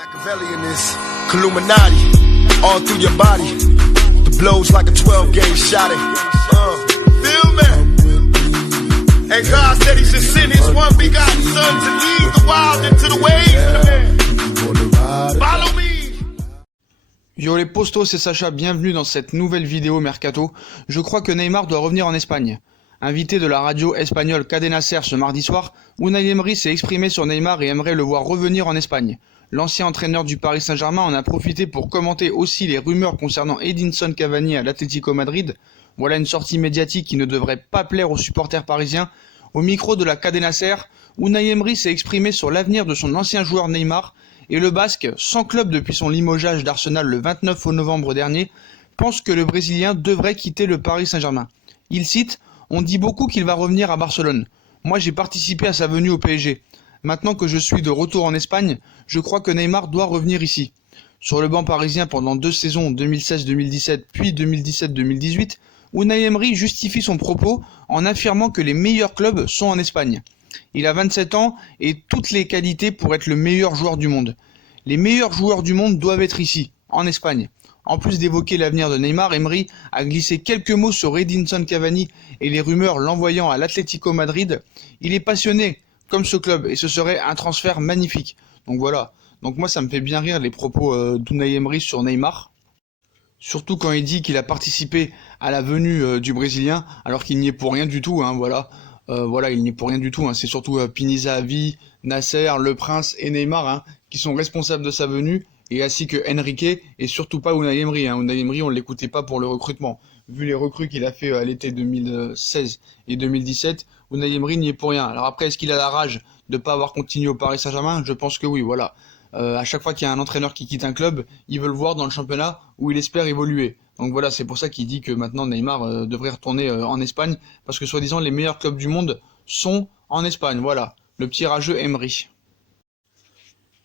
Machiavelli in this Illuminati, all through your body. The blows like a 12-gauge shot. Feel me? And God said He should send His one begotten Son to lead the wild into the ways. Follow me. Yo les postos, c'est Sacha, bienvenue dans cette nouvelle vidéo Mercato. Je crois que Neymar doit revenir en Espagne. Invité de la radio espagnole Cadena Ser ce mardi soir, Unai Emery s'est exprimé sur Neymar et aimerait le voir revenir en Espagne. L'ancien entraîneur du Paris Saint-Germain en a profité pour commenter aussi les rumeurs concernant Edinson Cavani à l'Atlético Madrid. Voilà une sortie médiatique qui ne devrait pas plaire aux supporters parisiens. Au micro de la Cadena Ser, Unai Emery s'est exprimé sur l'avenir de son ancien joueur Neymar et le Basque, sans club depuis son limogeage d'Arsenal le 29 novembre dernier, pense que le Brésilien devrait quitter le Paris Saint-Germain. Il cite « On dit beaucoup qu'il va revenir à Barcelone. Moi j'ai participé à sa venue au PSG. Maintenant que je suis de retour en Espagne, je crois que Neymar doit revenir ici. » Sur le banc parisien pendant 2 saisons, 2016-2017 puis 2017-2018, Unai Emery justifie son propos en affirmant que les meilleurs clubs sont en Espagne. Il a 27 ans et toutes les qualités pour être le meilleur joueur du monde. Les meilleurs joueurs du monde doivent être ici, en Espagne. En plus d'évoquer l'avenir de Neymar, Emery a glissé quelques mots sur Edinson Cavani et les rumeurs l'envoyant à l'Atlético Madrid. Il est passionné comme ce club et ce serait un transfert magnifique. Donc voilà. Donc moi ça me fait bien rire les propos d'Unai Emery sur Neymar. Surtout quand il dit qu'il a participé à la venue du Brésilien alors qu'il n'y est pour rien du tout. Voilà, il n'y est pour rien du tout. C'est surtout Piniza Avi, Nasser, Le Prince et Neymar qui sont responsables de sa venue. Et ainsi que Enrique, et surtout pas Unai Emery. Unai Emery, on ne l'écoutait pas pour le recrutement. Vu les recrues qu'il a fait à l'été 2016 et 2017, Unai Emery n'y est pour rien. Alors après, est-ce qu'il a la rage de ne pas avoir continué au Paris Saint-Germain? Je pense que oui, voilà. À chaque fois qu'il y a un entraîneur qui quitte un club, il veut le voir dans le championnat où il espère évoluer. Donc voilà, c'est pour ça qu'il dit que maintenant Neymar devrait retourner en Espagne, parce que soi-disant les meilleurs clubs du monde sont en Espagne. Voilà, le petit rageux Emery.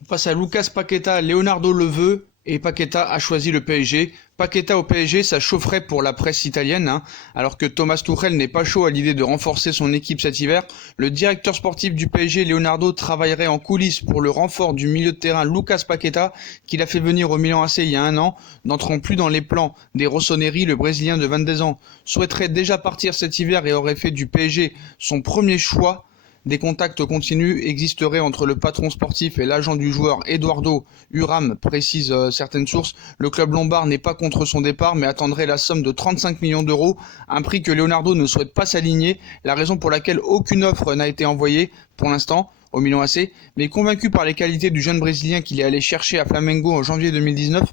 On passe à Lucas Paqueta, Leonardo le veut et Paqueta a choisi le PSG. Paqueta au PSG, ça chaufferait pour la presse italienne, alors que Thomas Tuchel n'est pas chaud à l'idée de renforcer son équipe cet hiver. Le directeur sportif du PSG, Leonardo, travaillerait en coulisses pour le renfort du milieu de terrain Lucas Paqueta, qu'il a fait venir au Milan AC il y a 1 an. N'entrant plus dans les plans des Rossoneri, le Brésilien de 22 ans souhaiterait déjà partir cet hiver et aurait fait du PSG son premier choix. Des contacts continus existeraient entre le patron sportif et l'agent du joueur Eduardo Uram, précisent certaines sources. Le club lombard n'est pas contre son départ, mais attendrait la somme de 35 millions d'euros, un prix que Leonardo ne souhaite pas s'aligner, la raison pour laquelle aucune offre n'a été envoyée pour l'instant au Milan AC, mais convaincu par les qualités du jeune Brésilien qu'il est allé chercher à Flamengo en janvier 2019,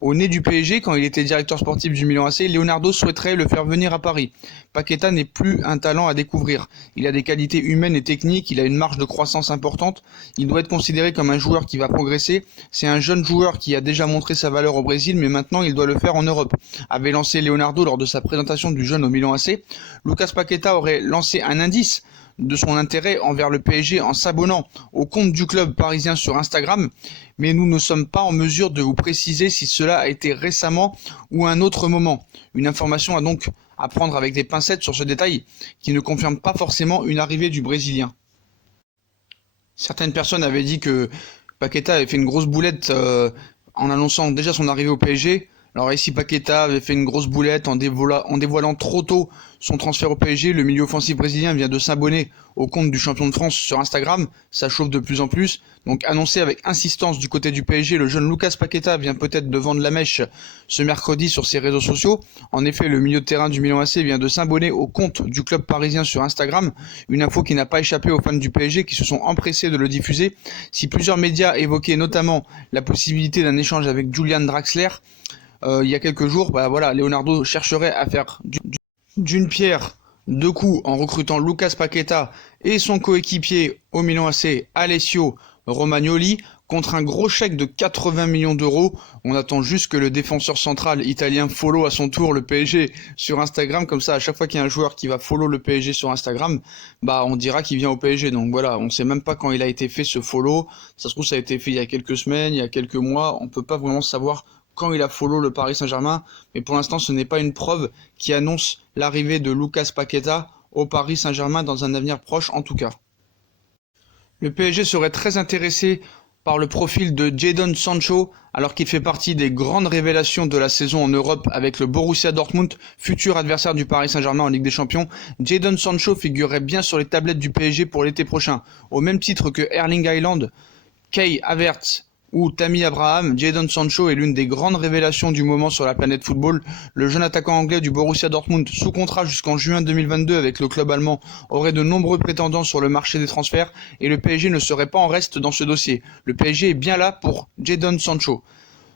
au nez du PSG quand il était directeur sportif du Milan AC, Leonardo souhaiterait le faire venir à Paris. Paqueta n'est plus un talent à découvrir. Il a des qualités humaines et techniques, il a une marge de croissance importante, il doit être considéré comme un joueur qui va progresser. C'est un jeune joueur qui a déjà montré sa valeur au Brésil, mais maintenant il doit le faire en Europe, avait lancé Leonardo lors de sa présentation du jeune au Milan AC. Lucas Paqueta aurait lancé un indice de son intérêt envers le PSG en s'abonnant au compte du club parisien sur Instagram, mais nous ne sommes pas en mesure de vous préciser si cela a été récemment ou à un autre moment. Une information à donc à prendre avec des pincettes sur ce détail qui ne confirme pas forcément une arrivée du Brésilien. Certaines personnes avaient dit que Paqueta avait fait une grosse boulette en annonçant déjà son arrivée au PSG. Alors ici Paqueta avait fait une grosse boulette en dévoilant trop tôt son transfert au PSG. Le milieu offensif brésilien vient de s'abonner au compte du champion de France sur Instagram. Ça chauffe de plus en plus. Donc annoncé avec insistance du côté du PSG, le jeune Lucas Paqueta vient peut-être de vendre la mèche ce mercredi sur ses réseaux sociaux. En effet, le milieu de terrain du Milan AC vient de s'abonner au compte du club parisien sur Instagram. Une info qui n'a pas échappé aux fans du PSG qui se sont empressés de le diffuser. Si plusieurs médias évoquaient notamment la possibilité d'un échange avec Julian Draxler, il y a quelques jours, Leonardo chercherait à faire d'une pierre 2 coups en recrutant Lucas Paqueta et son coéquipier au Milan AC, Alessio Romagnoli, contre un gros chèque de 80 millions d'euros. On attend juste que le défenseur central italien follow à son tour le PSG sur Instagram. Comme ça, à chaque fois qu'il y a un joueur qui va follow le PSG sur Instagram, on dira qu'il vient au PSG. Donc voilà, on sait même pas quand il a été fait ce follow. Ça se trouve, ça a été fait il y a quelques semaines, il y a quelques mois. On peut pas vraiment savoir quand il a follow le Paris Saint-Germain, mais pour l'instant ce n'est pas une preuve qui annonce l'arrivée de Lucas Paqueta au Paris Saint-Germain dans un avenir proche en tout cas. Le PSG serait très intéressé par le profil de Jadon Sancho, alors qu'il fait partie des grandes révélations de la saison en Europe avec le Borussia Dortmund, futur adversaire du Paris Saint-Germain en Ligue des Champions. Jadon Sancho figurerait bien sur les tablettes du PSG pour l'été prochain. Au même titre que Erling Haaland, Kai Havertz ou Tammy Abraham, Jadon Sancho est l'une des grandes révélations du moment sur la planète football. Le jeune attaquant anglais du Borussia Dortmund, sous contrat jusqu'en juin 2022 avec le club allemand, aurait de nombreux prétendants sur le marché des transferts et le PSG ne serait pas en reste dans ce dossier. Le PSG est bien là pour Jadon Sancho.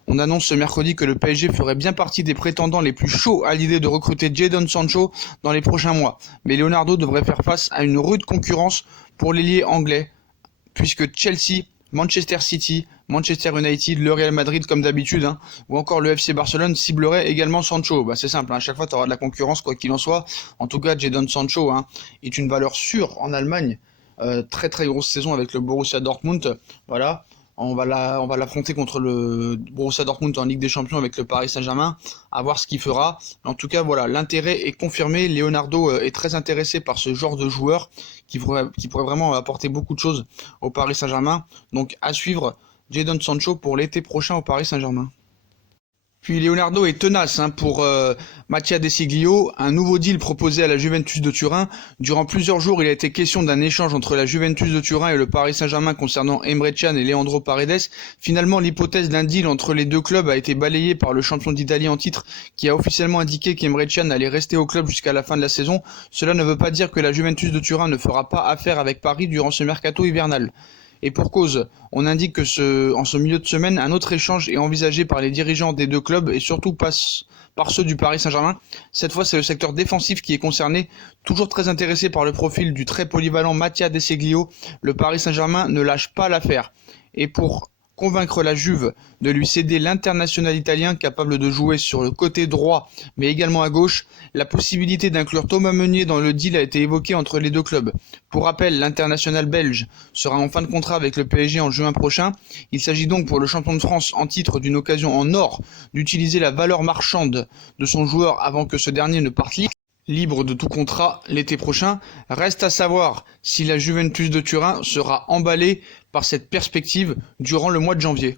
On annonce ce mercredi que le PSG ferait bien partie des prétendants les plus chauds à l'idée de recruter Jadon Sancho dans les prochains mois. Mais Leonardo devrait faire face à une rude concurrence pour l'ailier anglais, puisque Chelsea, Manchester City, Manchester United, le Real Madrid comme d'habitude, ou encore le FC Barcelone ciblerait également Sancho. C'est simple, à chaque fois tu auras de la concurrence quoi qu'il en soit. En tout cas, Jadon Sancho est une valeur sûre en Allemagne. Très très grosse saison avec le Borussia Dortmund. Voilà. On va l'affronter contre le Borussia Dortmund en Ligue des Champions avec le Paris Saint-Germain, à voir ce qu'il fera. En tout cas, voilà, l'intérêt est confirmé. Leonardo est très intéressé par ce genre de joueur qui pourrait vraiment apporter beaucoup de choses au Paris Saint-Germain. Donc à suivre Jadon Sancho pour l'été prochain au Paris Saint-Germain. Puis Leonardo est tenace pour Mattia De Sciglio, un nouveau deal proposé à la Juventus de Turin. Durant plusieurs jours, il a été question d'un échange entre la Juventus de Turin et le Paris Saint-Germain concernant Emre Can et Leandro Paredes. Finalement, l'hypothèse d'un deal entre les deux clubs a été balayée par le champion d'Italie en titre qui a officiellement indiqué qu'Emre Can allait rester au club jusqu'à la fin de la saison. Cela ne veut pas dire que la Juventus de Turin ne fera pas affaire avec Paris durant ce mercato hivernal. Et pour cause, on indique que en ce milieu de semaine, un autre échange est envisagé par les dirigeants des deux clubs et surtout par ceux du Paris Saint-Germain. Cette fois, c'est le secteur défensif qui est concerné. Toujours très intéressé par le profil du très polyvalent Mattia De Sciglio, le Paris Saint-Germain ne lâche pas l'affaire. Et pour convaincre la Juve de lui céder l'international italien capable de jouer sur le côté droit mais également à gauche, la possibilité d'inclure Thomas Meunier dans le deal a été évoquée entre les deux clubs. Pour rappel, l'international belge sera en fin de contrat avec le PSG en juin prochain. Il s'agit donc pour le champion de France en titre d'une occasion en or d'utiliser la valeur marchande de son joueur avant que ce dernier ne parte libre de tout contrat l'été prochain. Reste à savoir si la Juventus de Turin sera emballée par cette perspective durant le mois de janvier.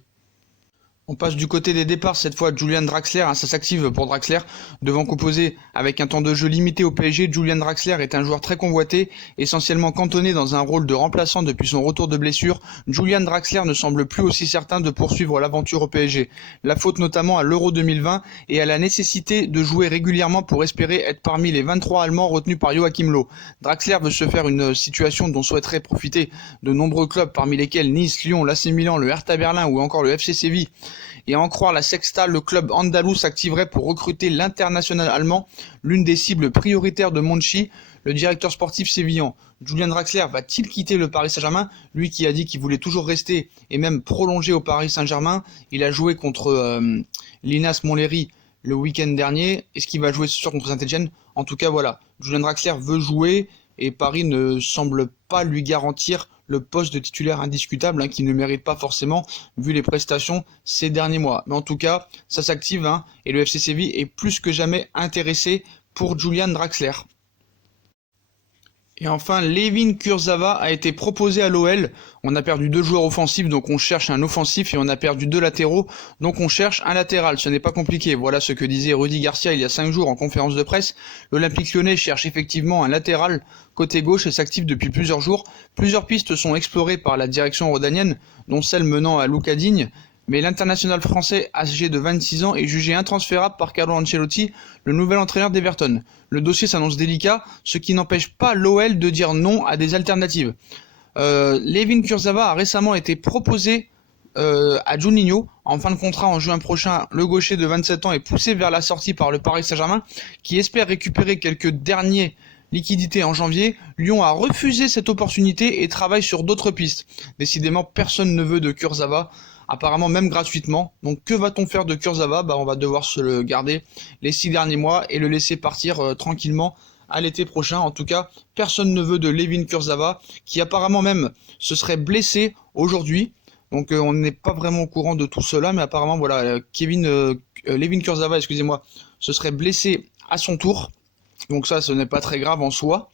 On passe du côté des départs, cette fois Julian Draxler, ça s'active pour Draxler, devant composer avec un temps de jeu limité au PSG. Julian Draxler est un joueur très convoité, essentiellement cantonné dans un rôle de remplaçant depuis son retour de blessure. Julian Draxler ne semble plus aussi certain de poursuivre l'aventure au PSG. La faute notamment à l'Euro 2020 et à la nécessité de jouer régulièrement pour espérer être parmi les 23 Allemands retenus par Joachim Löw. Draxler veut se faire une situation dont souhaiteraient profiter de nombreux clubs parmi lesquels Nice, Lyon, l'AC Milan, le Hertha Berlin ou encore le FC Séville. Et à en croire la Sexta, le club andalou s'activerait pour recruter l'international allemand, l'une des cibles prioritaires de Monchi, le directeur sportif sévillan. Julian Draxler va-t-il quitter le Paris Saint-Germain? Lui qui a dit qu'il voulait toujours rester et même prolonger au Paris Saint-Germain. Il a joué contre l'Inas Montlhéry le week-end dernier. Est-ce qu'il va jouer ce soir contre Saint-Etienne? En tout cas, voilà. Julian Draxler veut jouer et Paris ne semble pas lui garantir le poste de titulaire indiscutable qu'il ne mérite pas forcément vu les prestations ces derniers mois. Mais en tout cas, ça s'active et le FC Séville est plus que jamais intéressé pour Julian Draxler. Et enfin, Layvin Kurzawa a été proposé à l'OL. On a perdu 2 joueurs offensifs, donc on cherche un offensif, et on a perdu 2 latéraux, donc on cherche un latéral. Ce n'est pas compliqué. Voilà ce que disait Rudy Garcia il y a 5 jours en conférence de presse. L'Olympique Lyonnais cherche effectivement un latéral côté gauche et s'active depuis plusieurs jours. Plusieurs pistes sont explorées par la direction rhodanienne, dont celle menant à Lucas Digne. Mais l'international français âgé de 26 ans est jugé intransférable par Carlo Ancelotti, le nouvel entraîneur d'Everton. Le dossier s'annonce délicat, ce qui n'empêche pas l'OL de dire non à des alternatives. Layvin Kurzawa a récemment été proposé à Juninho. En fin de contrat en juin prochain, le gaucher de 27 ans est poussé vers la sortie par le Paris Saint-Germain, qui espère récupérer quelques derniers liquidités en janvier. Lyon a refusé cette opportunité et travaille sur d'autres pistes. Décidément, personne ne veut de Kurzawa. Apparemment même gratuitement. Donc que va-t-on faire de Kurzawa? On va devoir se le garder les 6 derniers mois et le laisser partir tranquillement à l'été prochain. En tout cas, personne ne veut de Layvin Kurzawa, qui apparemment même se serait blessé aujourd'hui. Donc on n'est pas vraiment au courant de tout cela, mais apparemment voilà, Layvin Kurzawa, se serait blessé à son tour. Donc ça, ce n'est pas très grave en soi.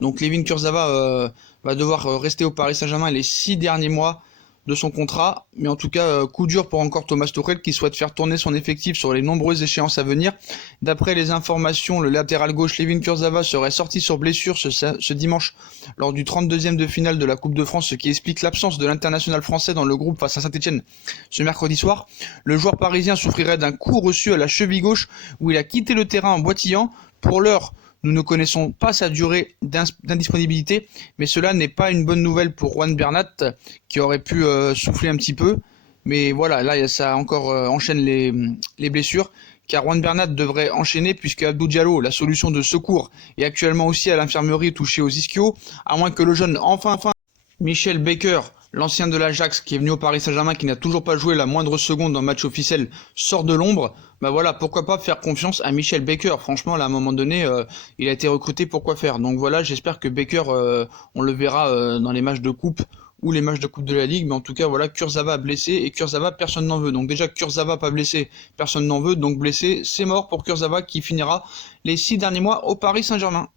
Donc Layvin Kurzawa va devoir rester au Paris Saint-Germain les 6 derniers mois. de son contrat, mais en tout cas coup dur pour encore Thomas Tuchel qui souhaite faire tourner son effectif sur les nombreuses échéances à venir. D'après les informations, le latéral gauche Layvin Kurzawa serait sorti sur blessure ce dimanche lors du 32e de finale de la Coupe de France, ce qui explique l'absence de l'international français dans le groupe face à Saint-Etienne ce mercredi soir. Le joueur parisien souffrirait d'un coup reçu à la cheville gauche où il a quitté le terrain en boitillant. Pour l'heure, nous ne connaissons pas sa durée d'indisponibilité, mais cela n'est pas une bonne nouvelle pour Juan Bernat, qui aurait pu souffler un petit peu. Mais voilà, là ça encore enchaîne les blessures, car Juan Bernat devrait enchaîner puisque Abdou Diallo, la solution de secours, est actuellement aussi à l'infirmerie touché aux ischios, à moins que le jeune enfin Michel Baker, l'ancien de l'Ajax qui est venu au Paris Saint-Germain, qui n'a toujours pas joué la moindre seconde en match officiel, sort de l'ombre. Bah voilà, pourquoi pas faire confiance à Michel Baker. Franchement, là, à un moment donné, il a été recruté, pourquoi faire. Donc voilà, j'espère que Baker, on le verra dans les matchs de coupe ou les matchs de coupe de la Ligue. Mais en tout cas, voilà, Kurzawa blessé, et Kurzawa, personne n'en veut. Donc déjà, Kurzawa pas blessé, personne n'en veut. Donc blessé, c'est mort pour Kurzawa qui finira les 6 derniers mois au Paris Saint-Germain.